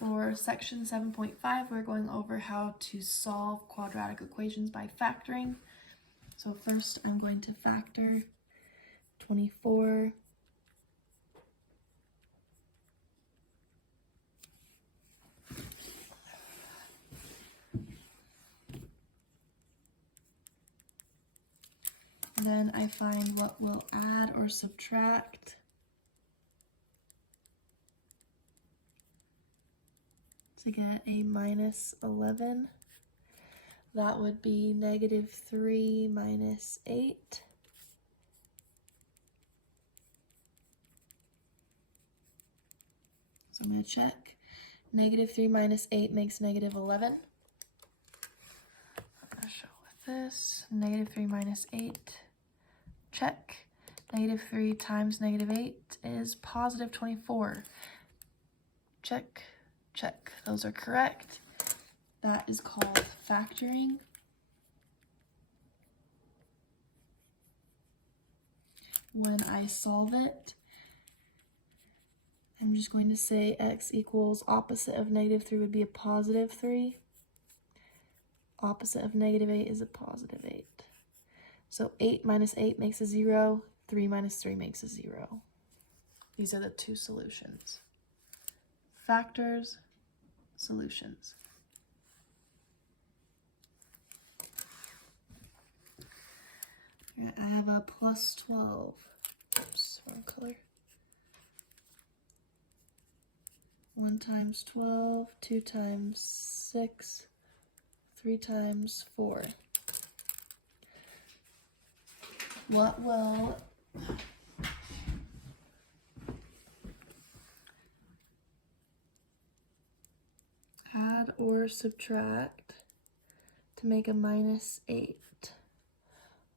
For section 7.5, we're going over how to solve quadratic equations by factoring. So first I'm going to factor 24 then I find what will add or subtract to get a minus 11. That would be negative 3 minus 8. So I'm going to check. Negative 3 minus 8 makes negative 11. I'm going to show with this. Negative 3 minus 8. Check. Negative 3 times negative 8 is positive 24. Check. Check. Those are correct. That is called factoring. When I solve it, I'm just going to say x equals opposite of negative 3 would be a positive 3. Opposite of negative 8 is a positive 8. So 8 minus 8 makes a 0. 3 minus 3 makes a 0. These are the two solutions. Factors, solutions. I have a plus 12. Oops, wrong color. 1 times 12, 2 times 6, 3 times 4. What will add or subtract to make a minus 8?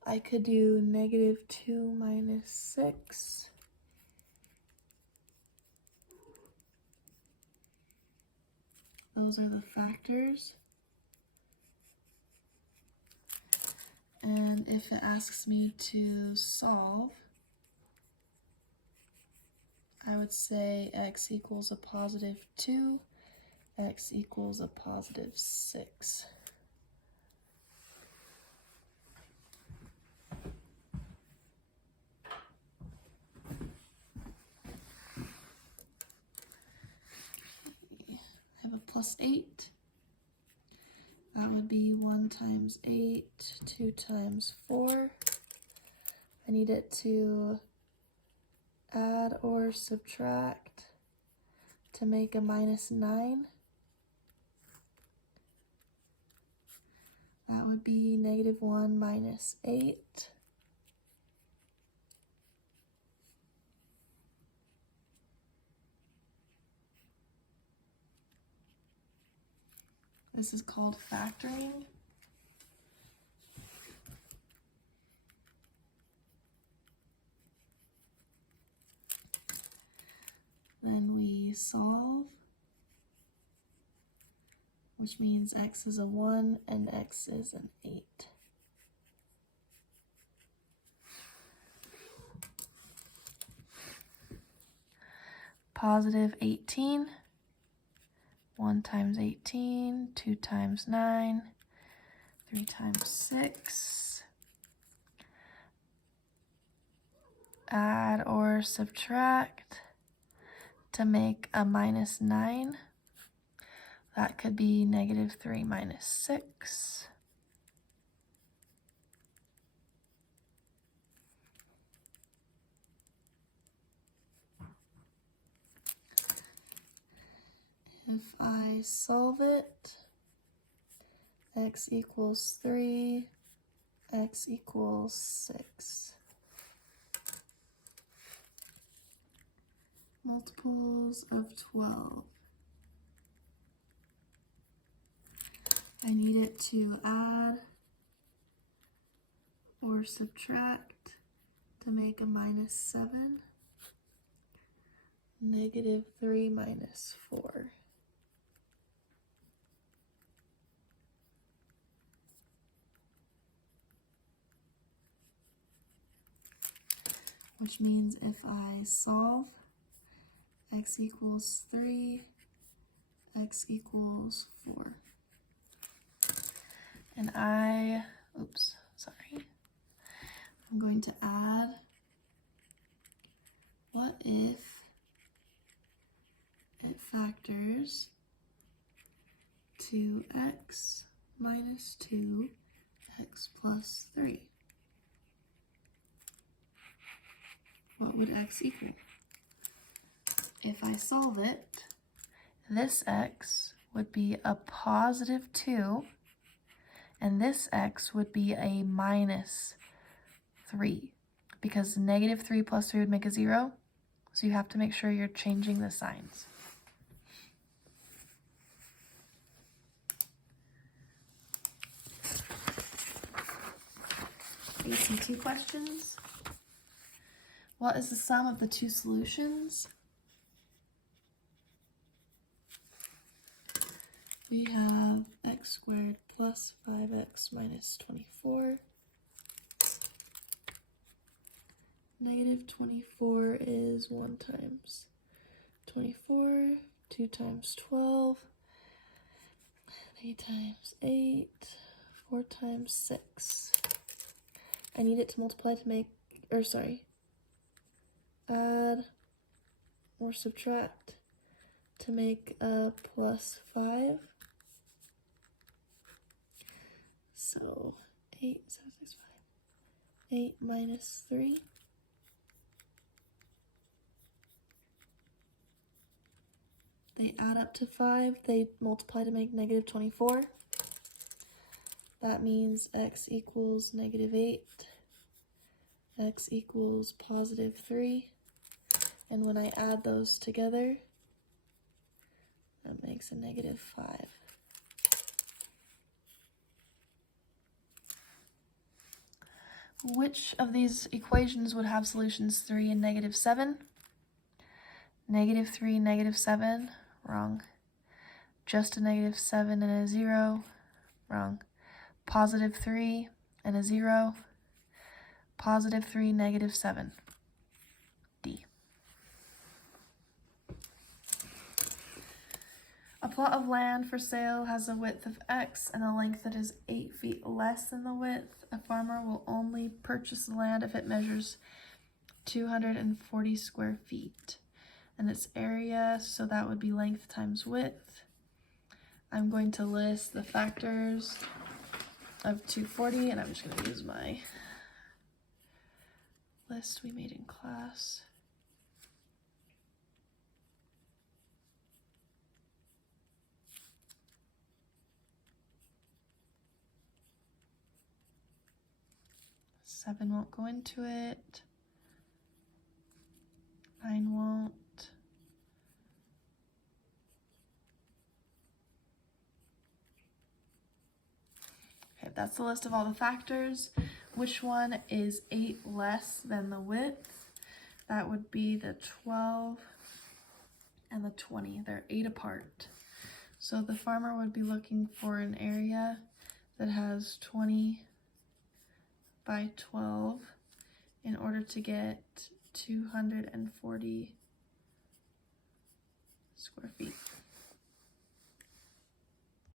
I could do negative 2 minus 6. Those are the factors. And if it asks me to solve, I would say x equals a positive 2, x equals a positive 6. I have a plus 8. That would be 1 times 8, 2 times 4. I need it to add or subtract to make a minus 9. That would be negative 1 minus 8. This is called factoring. Then we solve, which means x is a 1 and x is an 8. Positive 18. 1 times 18, 2 times 9, 3 times 6. Add or subtract to make a minus 9. That could be negative 3 minus 6. If I solve it, x equals 3, x equals 6. Multiples of 12. I need it to add or subtract to make a minus 7. Negative 3 minus 4. Which means if I solve, x equals 3, x equals 4. And oops, sorry. I'm going to add, what if it factors 2x minus 2, x plus 3? What would x equal? If I solve it, this x would be a positive 2, and this x would be a minus 3, because negative 3 plus 3 would make a 0, so you have to make sure you're changing the signs. AC2 questions. What is the sum of the two solutions? We have x squared plus 5x minus 24. Negative 24 is 1 times 24, 2 times 12, 8 times 8, 4 times 6. I need it to multiply to make, add or subtract to make a plus 5. So 8, 7, 6, 5. 8 minus 3. They add up to 5. They multiply to make negative 24. That means x equals negative 8. X equals positive 3. And when I add those together, that makes a negative 5. Which of these equations would have solutions 3 and negative 7? Negative 3, negative 7, wrong. Just a negative 7 and a 0, wrong. Positive 3 and a 0, positive 3, negative 7, D. A plot of land for sale has a width of x and a length that is 8 feet less than the width. A farmer will only purchase the land if it measures 240 square feet. And its area, so that would be length times width. I'm going to list the factors of 240, and I'm just going to use my list we made in class. Seven won't go into it. 9 won't. Okay, that's the list of all the factors. Which one is 8 less than the width? That would be the 12 and the 20. They're 8 apart. So the farmer would be looking for an area that has 20 by 12 in order to get 240 square feet.